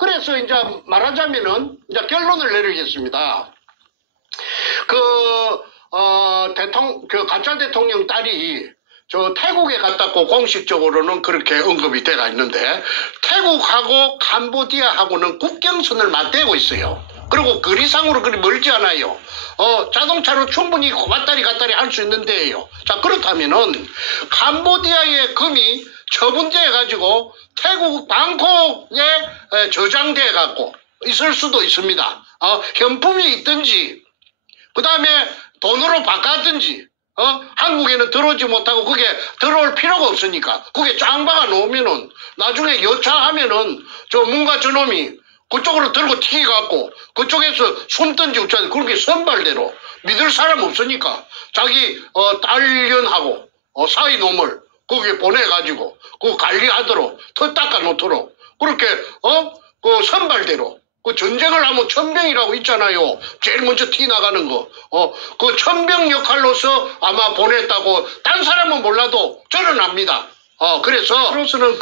그래서 이제 말하자면은 이제 결론을 내리겠습니다. 그 가짜 대통령 딸이 저 태국에 갔다고 공식적으로는 그렇게 언급이 돼가 있는데 태국하고 캄보디아하고는 국경선을 맞대고 있어요. 그리고 거리상으로 그리 멀지 않아요. 자동차로 충분히 왔다리 갔다리 할 수 있는 데예요. 자, 그렇다면은 캄보디아의 금이 처분돼 가지고 태국 방콕에 저장돼 갖고 있을 수도 있습니다. 현품이 있든지 그 다음에 돈으로 바꿨든지 한국에는 들어오지 못하고 그게 들어올 필요가 없으니까 그게 짱 박아 놓으면은 나중에 여차하면은 저 뭔가 저놈이 그쪽으로 들고 튀겨갖고 그쪽에서 숨든지 어쩌든지 그렇게 선발대로 믿을 사람 없으니까 자기 딸년하고 사이 놈을 거기에 보내가지고 그 관리하도록 터 닦아 놓도록 그렇게 그 선발대로 그 전쟁을 하면 천병이라고 있잖아요. 제일 먼저 티 나가는 거. 그 천병 역할로서 아마 보냈다고 딴 사람은 몰라도 저는 압니다. 그래서 그로서는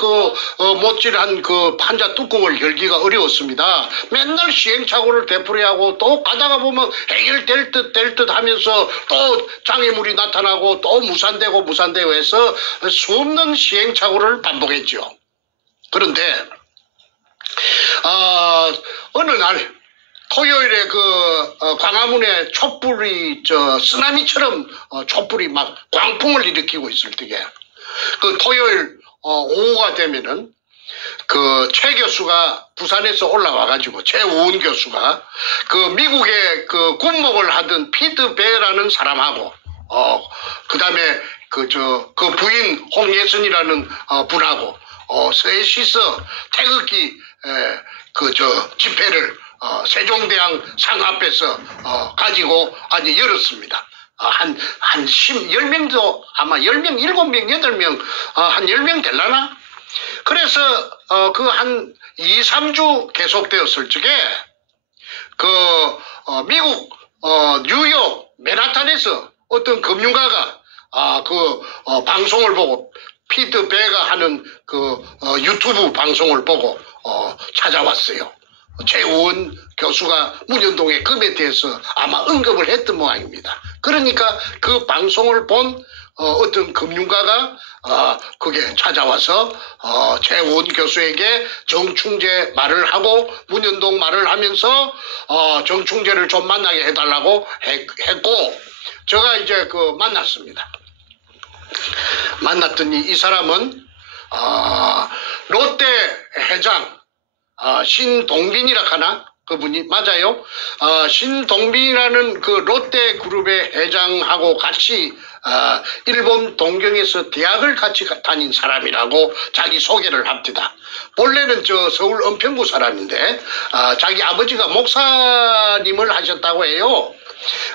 못질한 그 판자 뚜껑을 열기가 어려웠습니다. 맨날 시행착오를 되풀이하고 또 가다가 보면 해결될 듯 하면서 또 장애물이 나타나고 또 무산되고 해서 수없는 시행착오를 반복했죠. 그런데 어느 날 토요일에 광화문에 촛불이 쓰나미처럼 촛불이 막 광풍을 일으키고 있을 때에 그 토요일 오후가 되면은 그 최 교수가 부산에서 올라와 가지고 최우은 교수가 그 미국의 그 군목을 하던 피트 베라는 사람하고 그다음에 그 부인 홍예순이라는 분하고 셋이서 태극기 집회를 세종대왕 상 앞에서 가지고 열었습니다. 한 10명도 아마 10명, 7명, 8명, 한 10명 될라나? 그래서 한 2, 3주 계속되었을 적에 미국 뉴욕 맨하탄에서 어떤 금융가가 방송을 보고 피트 베가 하는 유튜브 방송을 보고 찾아왔어요. 최우원 교수가 문현동의 금에 대해서 아마 언급을 했던 모양입니다. 그러니까 그 방송을 본 어떤 금융가가 그게 찾아와서 최우원 교수에게 정충재 말을 하고 문현동 말을 하면서 정충재를 좀 만나게 해달라고 했고 제가 이제 만났습니다. 만났더니 이 사람은 롯데 회장 신동빈이라 하나? 그분이 맞아요. 신동빈이라는 그 롯데 그룹의 회장하고 같이 일본 동경에서 대학을 같이 다닌 사람이라고 자기 소개를 합니다. 본래는 서울 은평구 사람인데 자기 아버지가 목사님을 하셨다고 해요.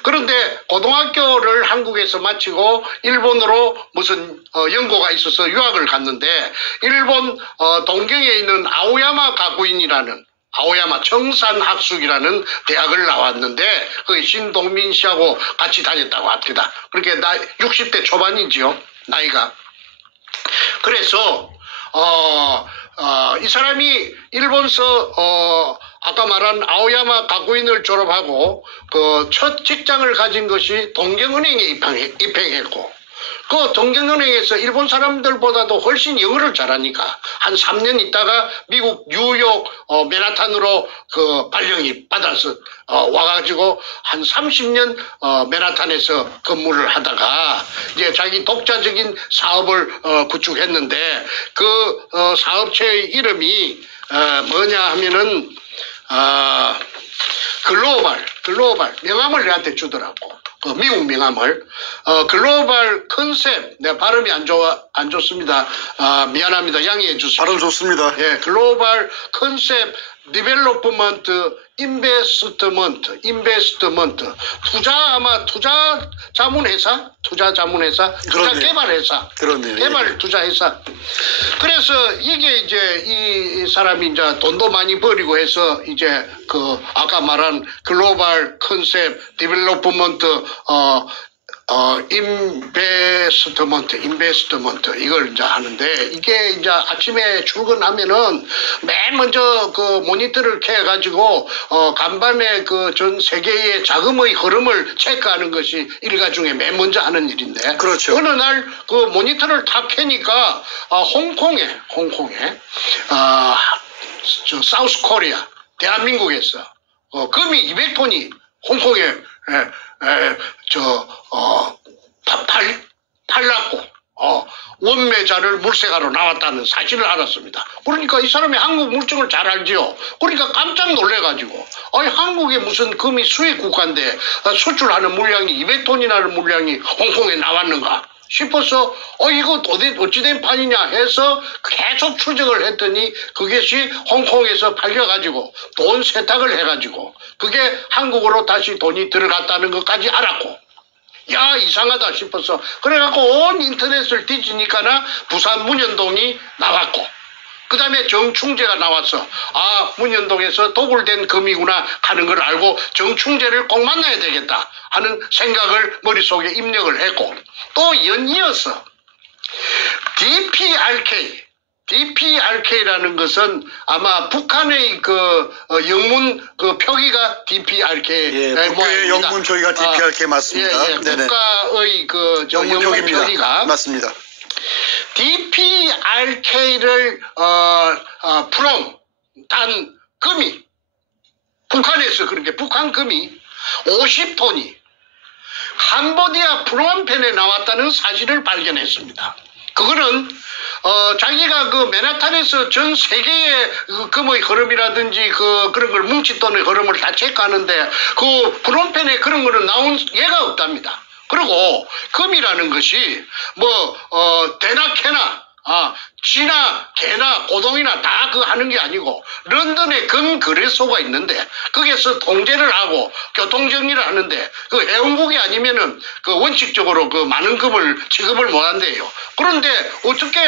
그런데 고등학교를 한국에서 마치고 일본으로 무슨 연고가 있어서 유학을 갔는데 일본 동경에 있는 아오야마 가구인이라는 아오야마 청산학숙이라는 대학을 나왔는데 그 신동민 씨하고 같이 다녔다고 합니다. 그렇게 60대 초반이지요, 나이가. 그래서 이 사람이 일본서 아까 말한 아오야마 가구인을 졸업하고 그 첫 직장을 가진 것이 동경은행에 입행했고 그 동경은행에서 일본 사람들보다도 훨씬 영어를 잘하니까 한 3년 있다가 미국 뉴욕 맨하탄으로 발령이 받아서 와가지고 한 30년 맨하탄에서 근무를 하다가 이제 자기 독자적인 사업을 구축했는데 그 사업체의 이름이 뭐냐 하면은 글로벌 명함을 내한테 주더라고. 미국 명함을 글로벌 컨셉 내가 발음이 안 좋습니다. 미안합니다. 양해해 주세요. 발음 좋습니다. 예, 글로벌 컨셉 디벨로프먼트 인베스트먼트 투자 자문회사 투자 개발회사 그렇네요. 개발 투자회사. 그래서 이게 이제 이 사람이 이제 돈도 많이 버리고 해서 이제 아까 말한 글로벌 컨셉 디벨로프먼트 인베스트먼트 이걸 이제 하는데 이게 이제 아침에 출근하면은 맨 먼저 그 모니터를 켜가지고 간밤에 그 전 세계의 자금의 흐름을 체크하는 것이 일가 중에 맨 먼저 하는 일인데. 그렇죠. 어느 날 그 모니터를 탁 켜니까 홍콩에 저 사우스 코리아 대한민국에서 금이 200톤이 홍콩에 팔랐고 원매자를 물색하러 나왔다는 사실을 알았습니다. 그러니까 이 사람이 한국 물정을 잘 알지요. 그러니까 깜짝 놀래가지고 아니 한국에 무슨 금이 수입 국가인데 수출하는 물량이 200톤이라는 물량이 홍콩에 나왔는가 싶어서 이거 도대체 어찌된 판이냐 해서 계속 추적을 했더니 그것이 홍콩에서 팔려가지고 돈 세탁을 해가지고 그게 한국으로 다시 돈이 들어갔다는 것까지 알았고 야 이상하다 싶어서 그래갖고 온 인터넷을 뒤지니까나 부산 문현동이 나왔고 그 다음에 정충재가 나와서 문현동에서 도굴된 금이구나 하는 걸 알고 정충재를 꼭 만나야 되겠다 하는 생각을 머릿속에 입력을 했고 또 연이어서 DPRK라는 것은 아마 북한의 그 영문 그 표기가 DPRK 북의 영문 표기가 DPRK 맞습니다. 국가의 그 영문 표기가 맞습니다. DPRK를 단 금이 북한에서 그렇게 북한 금이 50톤이 캄보디아 프놈펜에 나왔다는 사실을 발견했습니다. 그거는 자기가 그 맨하탄에서 전 세계의 그 금의 흐름이라든지 그런 걸 뭉칫돈의 흐름을 다 체크하는데 그 프놈펜에 그런 거는 나온 예가 없답니다. 그리고 금이라는 것이 대나 캐나 쥐나 개나 고동이나 다 그거 하는 게 아니고 런던에 금 거래소가 있는데 거기에서 통제를 하고 교통정리를 하는데 그 해운국이 아니면은 그 원칙적으로 그 많은 금을 취급을 못 한대요. 그런데 어떻게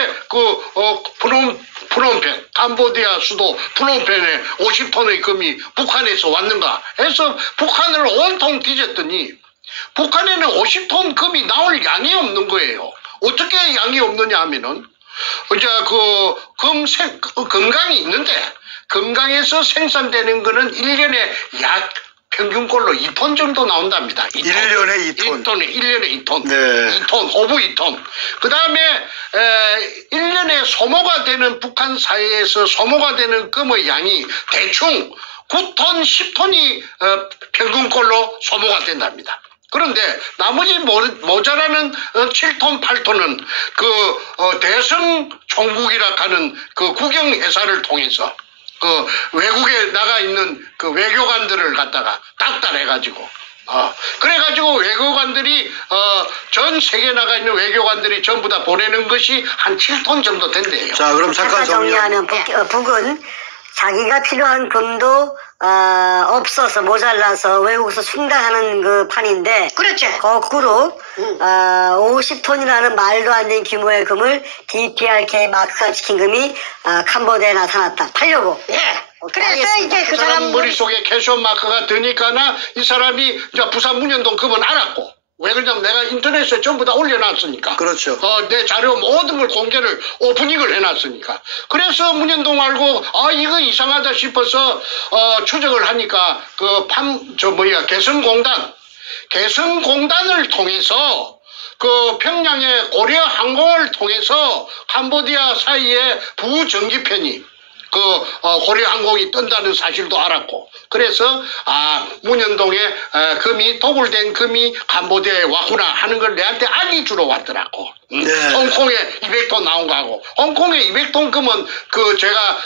프놈펜 캄보디아 수도 프놈펜에 50톤의 금이 북한에서 왔는가 해서 북한을 온통 뒤졌더니 북한에는 50톤 금이 나올 양이 없는 거예요. 어떻게 양이 없느냐 하면은 이제 금강이 있는데 금강에서 생산되는 거는 1년에 약 평균꼴로 2톤 정도 나온답니다. 1년에 2톤. 1년에 2톤. 네. 2톤, 호부 2톤. 그 다음에 1년에 소모가 되는 북한 사회에서 소모가 되는 금의 양이 대충 9톤, 10톤이 평균꼴로 소모가 된답니다. 그런데 나머지 모자라는 7톤, 8톤은 대성 총국이라 하는 그 국영회사를 통해서 그 외국에 나가 있는 그 외교관들을 갖다가 닥달해가지고 그래가지고 외교관들이 전 세계에 나가 있는 외교관들이 전부 다 보내는 것이 한 7톤 정도 된대요. 자, 그럼 잠깐 정리하면 북은 자기가 필요한 금도 없어서 모자라서 외국에서 충당하는 그 판인데 그렇죠. 거꾸로 50톤이라는 말도 안 되는 규모의 금을 DPRK 마크가 찍힌 금이 캄보디아에 나타났다. 팔려고. 예. 그래서 이제 그 사람 머릿속에 캐시온 마크가 드니까나 이 사람이 이제 부산 문현동 금은 알았고 왜 그러냐면 내가 인터넷에 전부 다 올려놨으니까. 그렇죠. 내 자료 모든 걸 공개를 오프닝을 해놨으니까. 그래서 문현동 알고 이거 이상하다 싶어서 추적을 하니까 개성공단을 통해서 그 평양의 고려 항공을 통해서 캄보디아 사이에 부전기편이 고려 항공이 뜬다는 사실도 알았고 그래서 문현동에 금이 도굴된 금이 캄보디아에 왔구나 하는 걸 내한테 알리 주러 왔더라고. 네. 홍콩에 200톤 나온 거하고 홍콩에 200톤 금은 제가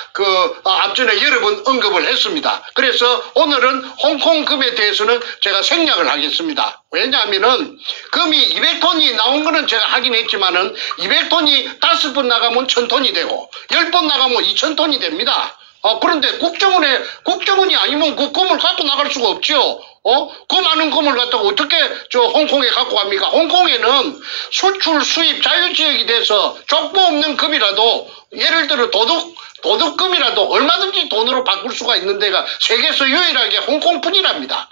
앞전에 여러 번 언급을 했습니다. 그래서 오늘은 홍콩 금에 대해서는 제가 생략을 하겠습니다. 왜냐하면은 금이 200톤이 나온 거는 제가 하긴 했지만은 200톤이 5번 나가면 1000톤이 되고 10번 나가면 2000톤이 됩니다. 그런데 국정원이 아니면 그 금을 갖고 나갈 수가 없죠. 그 많은 금을 갖다가 어떻게 홍콩에 갖고 갑니까? 홍콩에는 수출 수입 자유지역이 돼서 족보 없는 금이라도 예를 들어 도둑금이라도 얼마든지 돈으로 바꿀 수가 있는 데가 세계에서 유일하게 홍콩뿐이랍니다.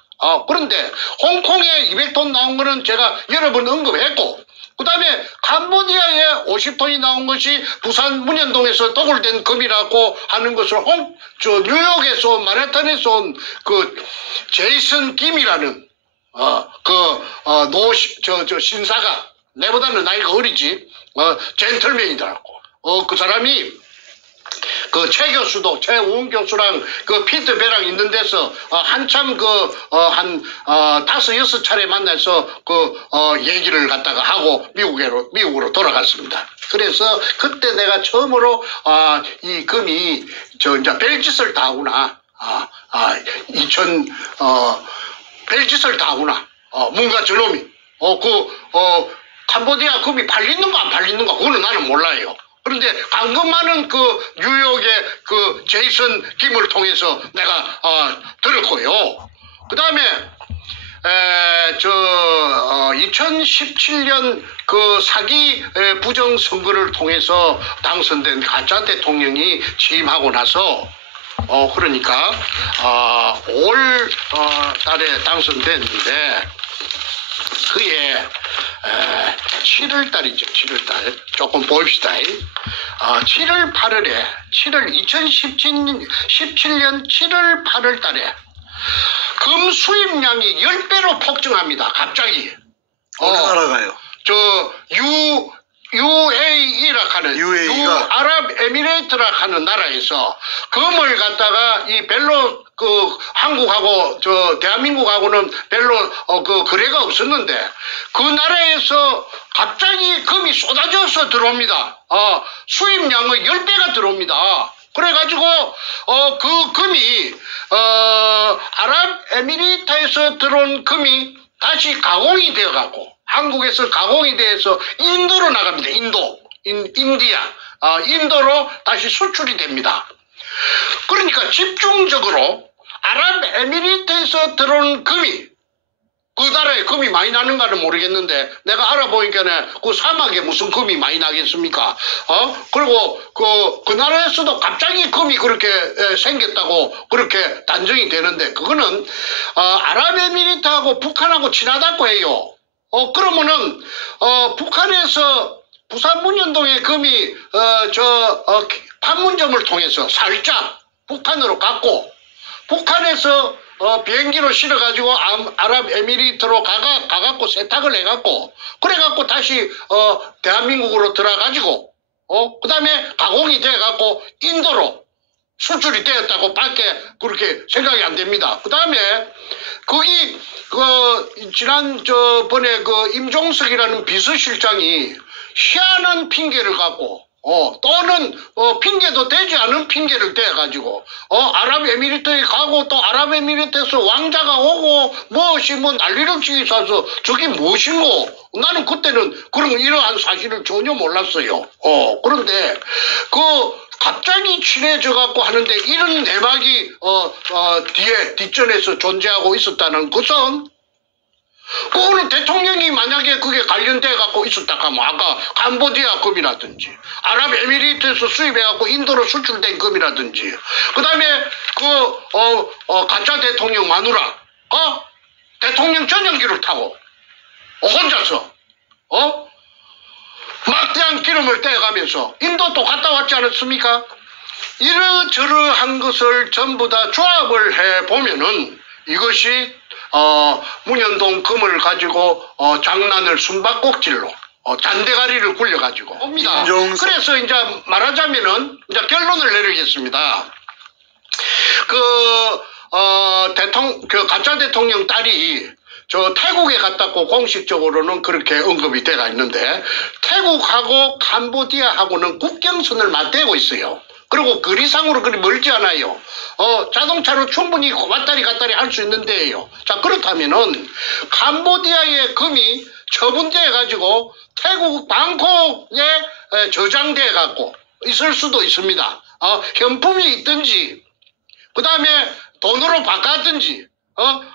그런데 홍콩에 200톤 나온 거는 제가 여러 번 언급했고, 그 다음에 캄보디아에 50톤이 나온 것이 부산 문현동에서 도굴된 금이라고 하는 것을 뉴욕에서 온, 만해튼에서 온 그 제이슨 김이라는 신사가, 내보다는 나이가 어리지, 젠틀맨이더라고. 그 사람이 그 최 교수도, 최우은 교수랑 그 피트 배랑 있는 데서 한참 한 5-6차례 만나서 얘기를 갖다가 하고 미국으로 돌아갔습니다. 그래서 그때 내가 처음으로 이 금이 이제 별짓을 다 하구나. 별짓을 다 하구나. 뭔가 저놈이 캄보디아 금이 팔리는가 안 팔리는가 그거는 나는 몰라요. 그런데 방금 그 뉴욕의 그 제이슨 김을 통해서 내가 들었고요. 그 다음에 2017년 그 사기 부정 선거를 통해서 당선된 가짜 대통령이 취임하고 나서 그러니까 5월 달에 당선됐는데 그해 7월 달이죠. 7월 달. 조금 봅시다. 7월 8월에 2017년 7월 8월 달에 금 수입량이 10배로 폭증합니다. 갑자기. 어느 나라가요? UAE라 하는 UAE가 아랍에미레이트라 하는 나라에서 금을 갖다가 이 별로 한국하고 대한민국하고는 별로 거래가 없었는데 그 나라에서 갑자기 금이 쏟아져서 들어옵니다. 수입량의 10배가 들어옵니다. 그래가지고 그 금이 아랍에미리트에서 들어온 금이 다시 가공이 되어갖고 한국에서 가공이 돼서 인도로 나갑니다. 인도로 다시 수출이 됩니다. 그러니까 집중적으로 아랍에미리트에서 들어온 금이, 그 나라에 금이 많이 나는가는 모르겠는데 내가 알아보니까 그 사막에 무슨 금이 많이 나겠습니까? 그리고 그 나라에서도 갑자기 금이 그렇게 생겼다고 그렇게 단정이 되는데 그거는 아랍에미리트하고 북한하고 친하다고 해요. 그러면은 북한에서 부산 문현동의 금이 판문점을 통해서 살짝 북한으로 갔고 북한에서 비행기로 실어가지고 아랍에미리트로 가갖고 세탁을 해갖고 그래갖고 다시 대한민국으로 들어가지고 그 다음에 가공이 돼갖고 인도로 수출이 되었다고 밖에 그렇게 생각이 안 됩니다. 그 다음에 거기 저번에 임종석이라는 비서실장이 희한한 핑계를 갖고 또는 핑계도 되지 않은 핑계를 대가지고 아랍에미리트에 가고 또 아랍에미리트에서 왕자가 오고 무엇이 난리를 치고서 저게 무엇인고 나는 그때는 이러한 사실을 전혀 몰랐어요. 그런데 갑자기 친해져 갖고 하는데 이런 내막이 뒷전에서 존재하고 있었다는 것은 그거는 대통령이 만약에 그게 관련돼 갖고 있었다 하면 아까 캄보디아 금이라든지 아랍에미리트에서 수입해 갖고 인도로 수출된 금이라든지 그다음에 가짜 대통령 마누라 대통령 전용기를 타고 혼자서 막대한 기름을 떼가면서 인도도 갔다 왔지 않았습니까? 이러저러한 것을 전부 다 조합을 해보면은 이것이 문현동 금을 가지고 장난을 숨바꼭질로 잔대가리를 굴려가지고 옵니다. 그래서 이제 말하자면은 이제 결론을 내리겠습니다. 가짜 대통령 딸이 태국에 갔다고 공식적으로는 그렇게 언급이 돼가 있는데 태국하고 캄보디아하고는 국경선을 맞대고 있어요. 그리고 거리상으로 그리 멀지 않아요. 자동차로 충분히 왔다리 갔다리 할 수 있는 데예요. 자, 그렇다면은 캄보디아의 금이 처분돼 가지고 태국 방콕에 저장돼 갖고 있을 수도 있습니다. 현품이 있든지 그 다음에 돈으로 바꿨든지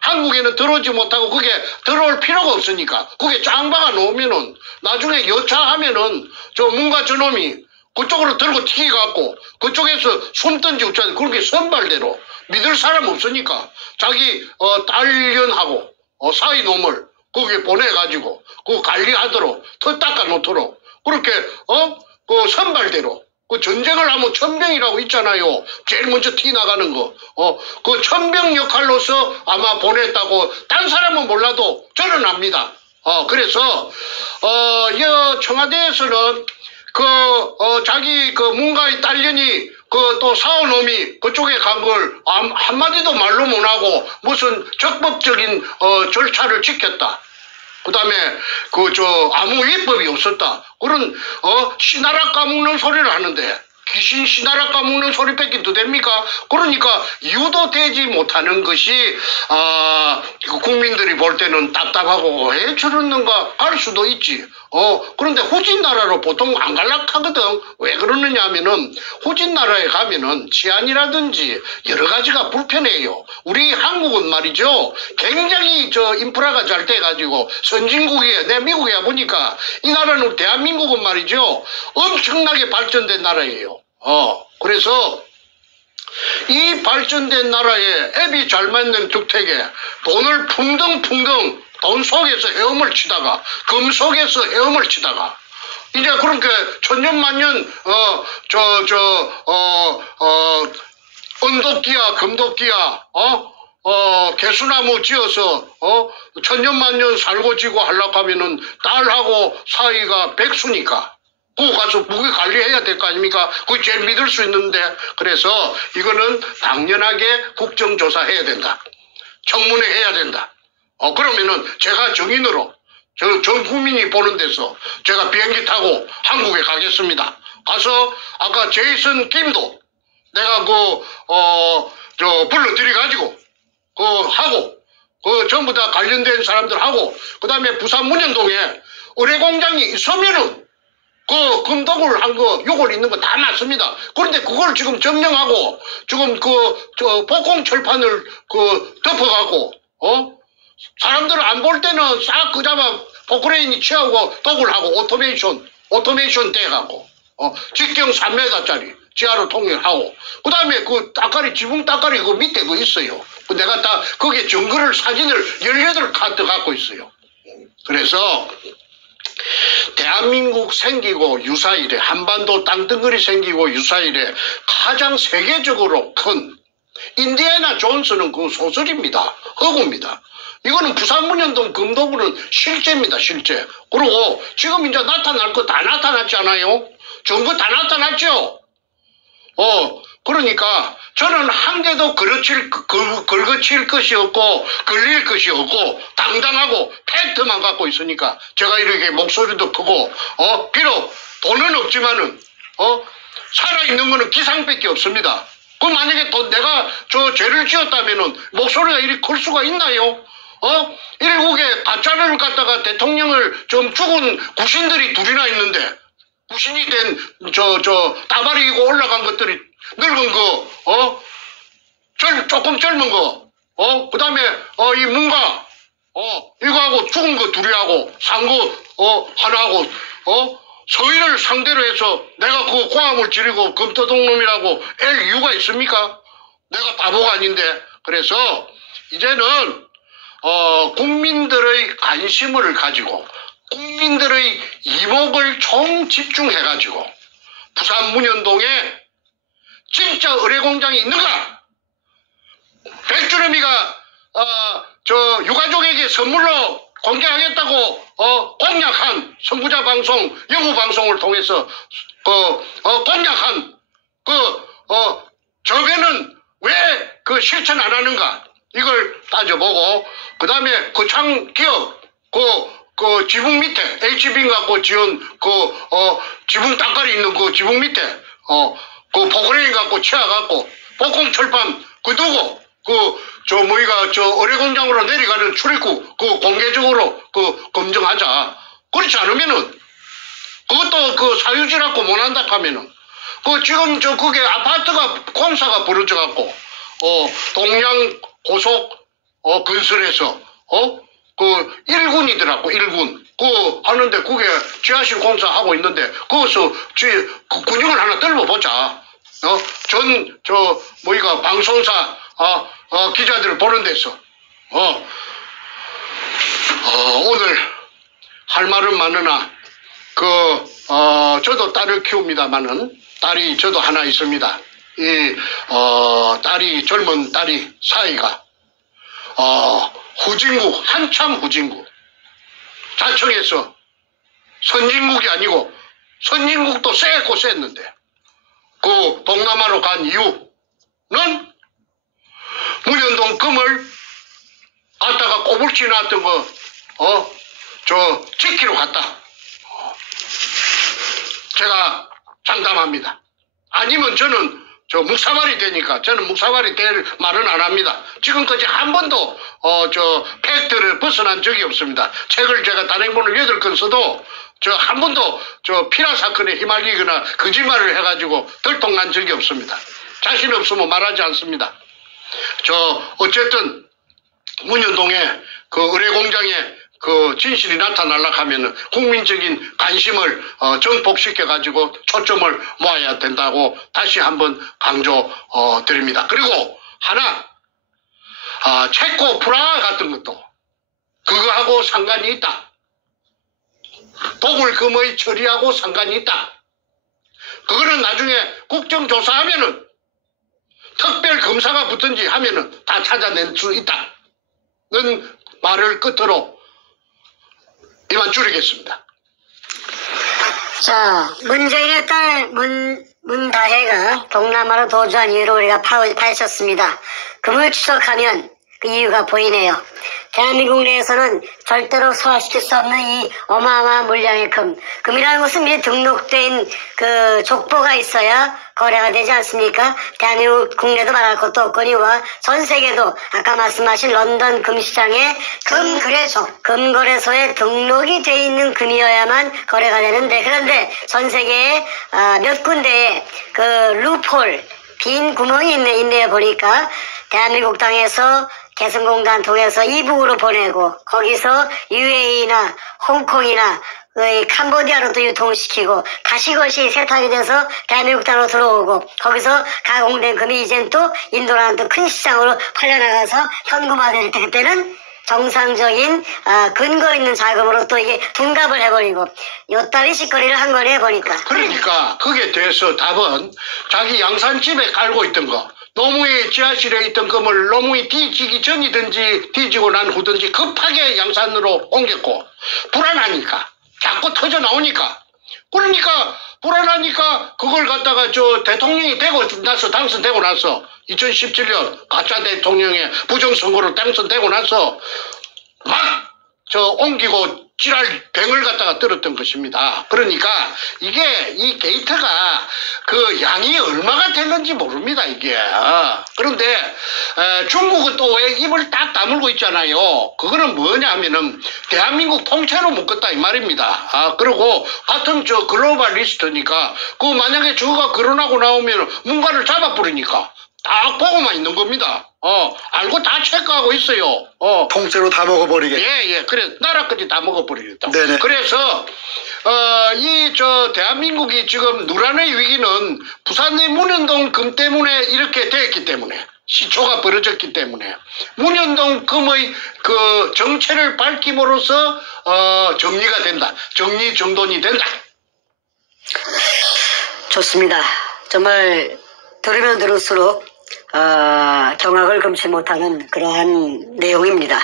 한국에는 들어오지 못하고 그게 들어올 필요가 없으니까 그게 짱 박아 놓으면은 나중에 여차하면은 뭔가 저놈이 그쪽으로 들고 튀겨갖고 그쪽에서 숨든지 어쩌든지 그렇게 선발대로 믿을 사람 없으니까 자기 딸년하고 사위 놈을 거기에 보내가지고 그 관리하도록 터 닦아놓도록 그렇게 그 선발대로 그 전쟁을 하면 천병이라고 있잖아요. 제일 먼저 티 나가는 거. 그 천병 역할로서 아마 보냈다고 딴 사람은 몰라도 저는 압니다. 그래서 이 청와대에서는 자기 문가의 딸년이 또 사오놈이 그쪽에 간 걸 한마디도 말로 못하고 무슨 적법적인 절차를 지켰다. 그 다음에 아무 위법이 없었다. 그런 씨나라 까먹는 소리를 하는데 귀신 씨나라 까먹는 소리밖에 더 됩니까? 그러니까 유도되지 못하는 것이 국민들이 볼 때는 답답하고 왜 저러는가 할 수도 있지. 그런데 후진나라로 보통 안 갈락하거든. 왜 그러느냐 하면은 후진나라에 가면은 치안이라든지 여러 가지가 불편해요. 우리 한국은 말이죠. 굉장히 인프라가 잘 돼가지고 선진국이에요. 내 미국에 보니까 이 나라는 대한민국은 말이죠. 엄청나게 발전된 나라예요. 그래서 이 발전된 나라에 앱이 잘 맞는 주택에 돈을 풍덩풍덩 돈 속에서 헤엄을 치다가 금 속에서 헤엄을 치다가 이제 그렇게 천년만년 은도끼야 금도끼야 개수나무 지어서 천년만년 살고 지고 하려고 하면은 딸하고 사이가 백수니까 그 가서 무기 관리해야 될 거 아닙니까? 그게 제일 믿을 수 있는데 그래서 이거는 당연하게 국정조사해야 된다. 청문회 해야 된다. 그러면은 제가 정인으로 전 국민이 보는 데서 제가 비행기 타고 한국에 가겠습니다. 가서 아까 제이슨 김도 내가 불러들여가지고 하고 전부 다 관련된 사람들하고 그 다음에 부산 문현동에 의뢰공장이 있으면은 금독을 한 거, 요걸 있는 거 다 맞습니다. 그런데 그걸 지금 점령하고, 지금 복공 철판을 덮어가고, 사람들 안 볼 때는 싹 그자마 포크레인이 취하고 독을 하고 오토메이션 떼가고, 직경 3m짜리 지하로 통일하고, 그 다음에 지붕 따까리 그 밑에 있어요. 내가 다 거기에 증거를 사진을 18카드 갖고 있어요. 그래서, 대한민국 생기고 유사일에 한반도 땅덩어리 생기고 유사일에 가장 세계적으로 큰 인디애나 존스는 그 소설입니다. 허구입니다. 이거는 부산문현동 금도구는 실제입니다. 실제. 그리고 지금 이제 나타날 거 다 나타났잖아요. 전부 다 나타났죠. 그러니까 저는 한 개도 걸거칠 것이 없고 걸릴 것이 없고 당당하고 팩트만 갖고 있으니까 제가 이렇게 목소리도 크고 비록 돈은 없지만은 살아있는 거는 기상밖에 없습니다. 그럼 만약에 내가 죄를 지었다면은 목소리가 이리 클 수가 있나요? 일국에 가짜를 갖다가 대통령을 좀 죽은 구신들이 둘이나 있는데 구신이 된 따발이 이고 올라간 것들이 늙은 거, 조금 젊은 거, 그 다음에, 이 문가, 이거하고 죽은 거 둘이하고, 산 거, 하나하고, 서인을 상대로 해서 내가 그 고함을 지르고 금토동놈이라고 앨 이유가 있습니까? 내가 바보가 아닌데. 그래서, 이제는, 국민들의 관심을 가지고, 국민들의 이목을 총 집중해가지고, 부산 문현동에 진짜 의뢰공장이 있는가? 백주름이가 유가족에게 선물로 공개하겠다고 공약한 선구자 방송, 영우 방송을 통해서 공약한 저배는 왜 실천 안 하는가? 이걸 따져보고 그다음에 거창 기업 지붕 밑에 HB 갖고 지은 지붕 땅깔이 있는 그 지붕 밑에 포크레인 갖고 치아갖고, 복공 철판, 두고, 의뢰공장으로 내려가는 출입구, 공개적으로, 검증하자. 그렇지 않으면은, 그것도 사유지라고 못한다 하면은, 지금 그게 아파트가, 공사가 벌어져갖고, 동양 고속, 건설에서, 1군이더라고, 1군. 하는데 그게 지하실 공사하고 있는데 거기서 그 군용을 하나 떨궈보자. 뭐이가 방송사 기자들 보는 데서 오늘 할 말은 많으나 저도 딸을 키웁니다마는 딸이 저도 하나 있습니다. 젊은 딸이 사이가 후진국, 한참 후진국 자청해서 선진국이 아니고 선진국도 쎄고 쎘는데 그 동남아로 간 이유는 문현동 금을 갖다가 꼬불지 나왔던 지키러 갔다. 제가 장담합니다. 아니면 저는 묵사발이 되니까 저는 묵사발이 될 말은 안 합니다. 지금까지 한 번도 팩트를 벗어난 적이 없습니다. 책을 제가 단행본을 8권 써도 한 번도 피라 사건에 휘말리거나 거짓말을 해가지고 들통난 적이 없습니다. 자신 없으면 말하지 않습니다. 어쨌든 문현동에 그 의뢰공장에 그 진실이 나타나려고 하면은 국민적인 관심을 정복시켜가지고 초점을 모아야 된다고 다시 한번 강조 드립니다. 그리고 하나, 체코 프라하 같은 것도 그거하고 상관이 있다. 도굴금의 처리하고 상관이 있다. 그거는 나중에 국정조사하면은 특별검사가 붙든지 하면은 다 찾아낼 수 있다는 말을 끝으로 이만 줄이겠습니다. 자, 문재인의 딸 문다혜가 동남아로 도주한 이유를 우리가 파헤쳤습니다. 금을 추적하면 그 이유가 보이네요. 대한민국 내에서는 절대로 소화시킬 수 없는 이 어마어마한 물량의 금이라는 것은 미리 등록된 그 족보가 있어야 거래가 되지 않습니까? 대한민국 국내도 말할 것도 없거니와 전 세계도 아까 말씀하신 런던 금시장의 금거래소에 등록이 돼 있는 금이어야만 거래가 되는데, 그런데 전 세계에 몇 군데에 그 루폴 빈 구멍이 있네요. 보니까 대한민국 땅에서 개성공단 통해서 이북으로 보내고 거기서 UAE나 홍콩이나 캄보디아로 또 유통시키고 다시 그것이 세탁이 돼서 대한민국 땅으로 들어오고 거기서 가공된 금이 이젠 또 인도라는 또 큰 시장으로 팔려나가서 현금화될 때 그때는 정상적인 근거 있는 자금으로 또 이게 둔갑을 해버리고 요따리 짓거리를 한 거네 보니까. 그러니까 그게 돼서 답은 자기 양산집에 깔고 있던 거, 노무의 지하실에 있던 금을 노무이 뒤지기 전이든지 뒤지고 난 후든지 급하게 양산으로 옮겼고 불안하니까 자꾸 터져 나오니까, 그러니까 불안하니까 그걸 갖다가 대통령이 되고 나서 당선되고 나서 2017년 가짜 대통령의 부정선거로 당선되고 나서 막 옮기고 지랄 병을 갖다가 들었던 것입니다. 그러니까 이 게이트가 그 양이 얼마가 됐는지 모릅니다, 이게. 그런데 중국은 또 왜 입을 딱 다물고 있잖아요. 그거는 뭐냐면은 대한민국 통째로 묶었다 이 말입니다. 그리고 같은 글로벌 리스트니까 만약에 저거가 거론하고 나오면 문과를 잡아버리니까 딱 보고만 있는 겁니다. 알고 다 체크하고 있어요. 통째로 다 먹어버리겠다. 예. 그래, 나라까지 다 먹어버리겠다. 네네. 그래서, 대한민국이 지금 누란의 위기는 부산의 문현동 금 때문에 이렇게 됐기 때문에, 시초가 벌어졌기 때문에, 문현동 금의 그 정체를 밝힘으로써, 정리가 된다. 정리정돈이 된다. 좋습니다. 정말 들으면 들을수록 경악을 금치 못하는 그러한 내용입니다.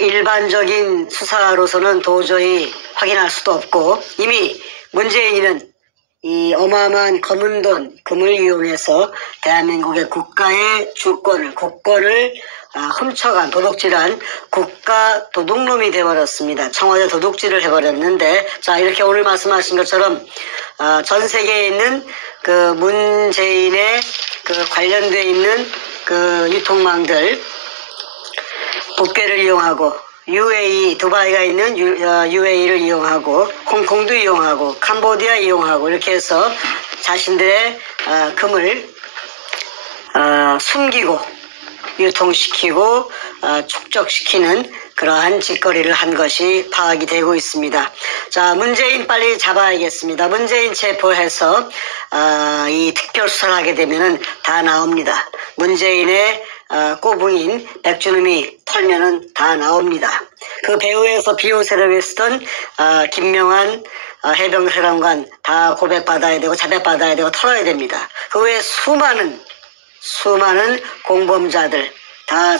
일반적인 수사로서는 도저히 확인할 수도 없고 이미 문재인은 이 어마어마한 검은 돈, 금을 이용해서 대한민국의 국가의 주권을, 국권을 훔쳐간 도둑질한 국가 도둑놈이 되어버렸습니다. 청와대 도둑질을 해버렸는데, 자, 이렇게 오늘 말씀하신 것처럼 전 세계에 있는 그 문재인의 그 관련돼 있는 그 유통망들, 국계를 이용하고 UAE, 두바이가 있는 UAE를 이용하고 홍콩도 이용하고 캄보디아 이용하고 이렇게 해서 자신들의 금을 숨기고 유통시키고 축적시키는 그러한 짓거리를 한 것이 파악이 되고 있습니다. 자, 문재인 빨리 잡아야겠습니다. 문재인 체포해서 이 특별수사를 하게 되면은 다 나옵니다. 문재인의 꼬붕인 백준음이 털면은 다 나옵니다. 그 배후에서 비호세력에 쓰던 김명한 해병사령관 다 고백받아야 되고 자백받아야 되고 털어야 됩니다. 그 외에 수많은 공범자들 다